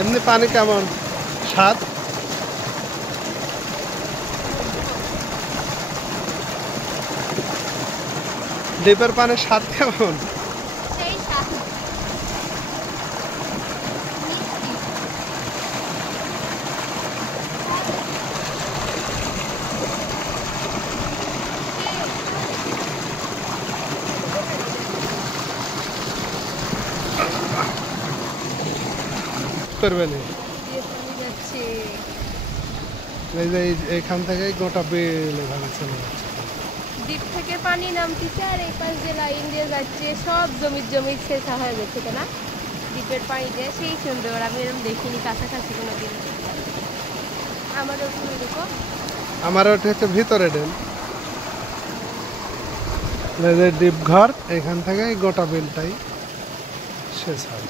এমনি পানি কেমন স্বাদ? ডিপের পানির স্বাদ কেমন? এখান থেকে গোটা বিল এভাবে চলে যাচ্ছে। দ্বীপ থেকে পানি নামতেছে আর এই পাশ দিয়ে লাইন দিয়ে যাচ্ছে, সব জমি শেষা হয়ে যাচ্ছে না দ্বীপের পানি দিয়ে। সেই সুন্দর, আমি এরকম দেখিনি কাছাকাছি কোনো দিন। আমার ওখানে দেখো, আমার ওটা হচ্ছে ভিতরে ডেন, দ্বীপ ঘর, এখান থেকে গোটা বিলটাই শেষ হয়।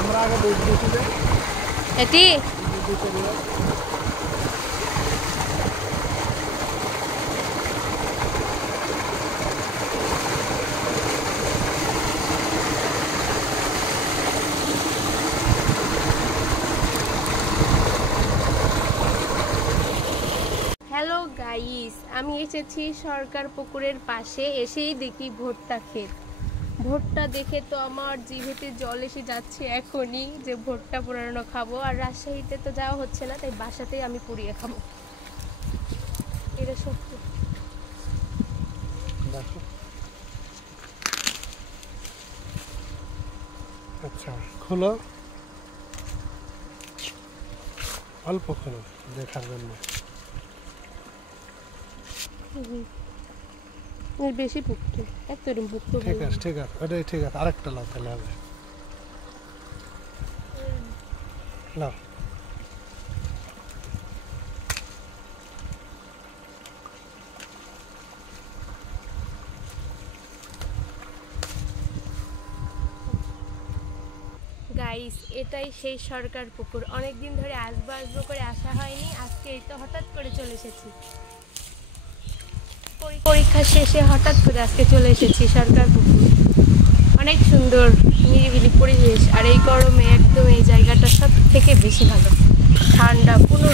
আমরা আগে দেখেছি এটি হ্যালো গাইস, আমি এসেছি সরকার পুকুরের পাশে। এসেই দেখি ভুট্টা ক্ষেত। ভুট্টা দেখে তো আমার জিভেতে জল এসে যাচ্ছে এখনই, যে ভুট্টা পোড়ানো খাবো। আর রাজশাহীতে তো যাওয়া হচ্ছে না, তাই বাসাতেই আমি পুড়িয়ে খাবো। এটা সত্যি। আচ্ছা খোলো, অল্প খোলো দেখার জন্য। বেশি পুকতে একদম পুকতে। ঠিক আছে ঠিক আছে, ওটাই ঠিক আছে। আরেকটা লাও তাহলে হবে, লাও। গাইস, এটাই সেই সরকার পুকুর। অনেকদিন ধরে আসবো করে আসা হয়নি, আজকে এই তো হঠাৎ করে চলে এসেছি। পরীক্ষা শেষে হঠাৎ করে আজকে চলে এসেছি সরকার পুকুর। অনেক সুন্দর নিরিবিলি পরিবেশ, আর এই গরমে একদম এই জায়গাটা সব থেকে বেশি ভালো, ঠান্ডা, কোনো